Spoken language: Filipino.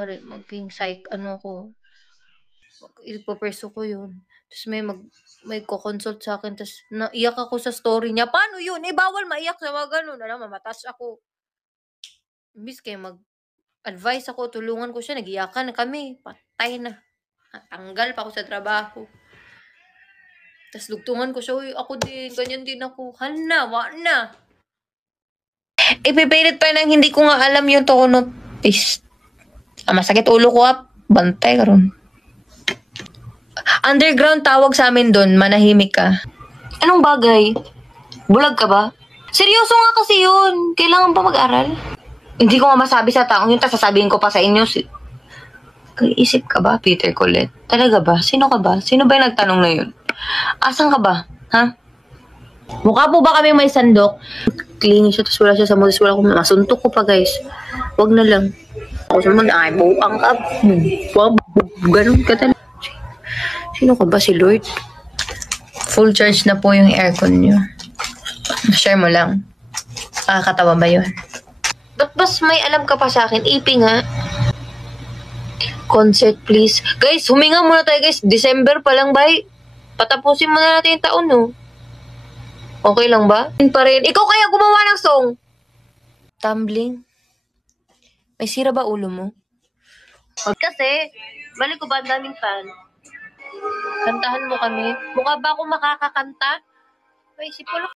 kunwari maging ko, ipo-pursue ko yun. Tapos may ko-consult sa'kin ta's naiyak ako sa story niya. Paano yun? Eh, bawal maiyak sa mga gano'n. Alam mo ma-touch ako. Imbis kaya mag-advice ako, tulungan ko siya, nag-iyakan na kami. Patay na. Natanggal pa ako sa trabaho. Ta's dugtungan ko siya, "Uy, ako din, ganyan din ako." Hala, wa na. Ipipilit pa nang hindi ko nga alam yung tono. Masakit ulo ko, bantay karon. Underground tawag sa amin doon, manahimik ka. Anong bagay? Bulag ka ba? Seryoso nga kasi yun. Kailangan pa mag-aral. Hindi ko nga masabi sa taong yun, tapos sasabihin ko pa sa inyo. Isip ka ba, Peter Colette? Talaga ba? Sino ka ba? Sino ba yung nagtanong na yun? Asan ka ba? Ha? Mukha po ba kami may sandok? Clingy siya, tapos wala siya sa mo, tapos wala ko, masuntok ko pa, guys. Wag na lang. Ako sa mga, ay, buang ka. Ganun ka talaga. Sino ka ba, si Lord? Full charge na po yung aircon nyo. Share mo lang. Nakakatawa ba yun? Ba't bas may alam ka pa sa akin? Iping, ha? Concert, please. Guys, huminga muna tayo, guys. December pa lang, bay. Patapusin muna natin yung taon, no? Okay lang ba? Pa rin. Ikaw kaya gumawa ng song? Tumbling? May sira ba ulo mo? Kasi, balik ko ba ang daming fan? Kantahan mo kami? Mukha ba ako makakakanta? May isip ko lang.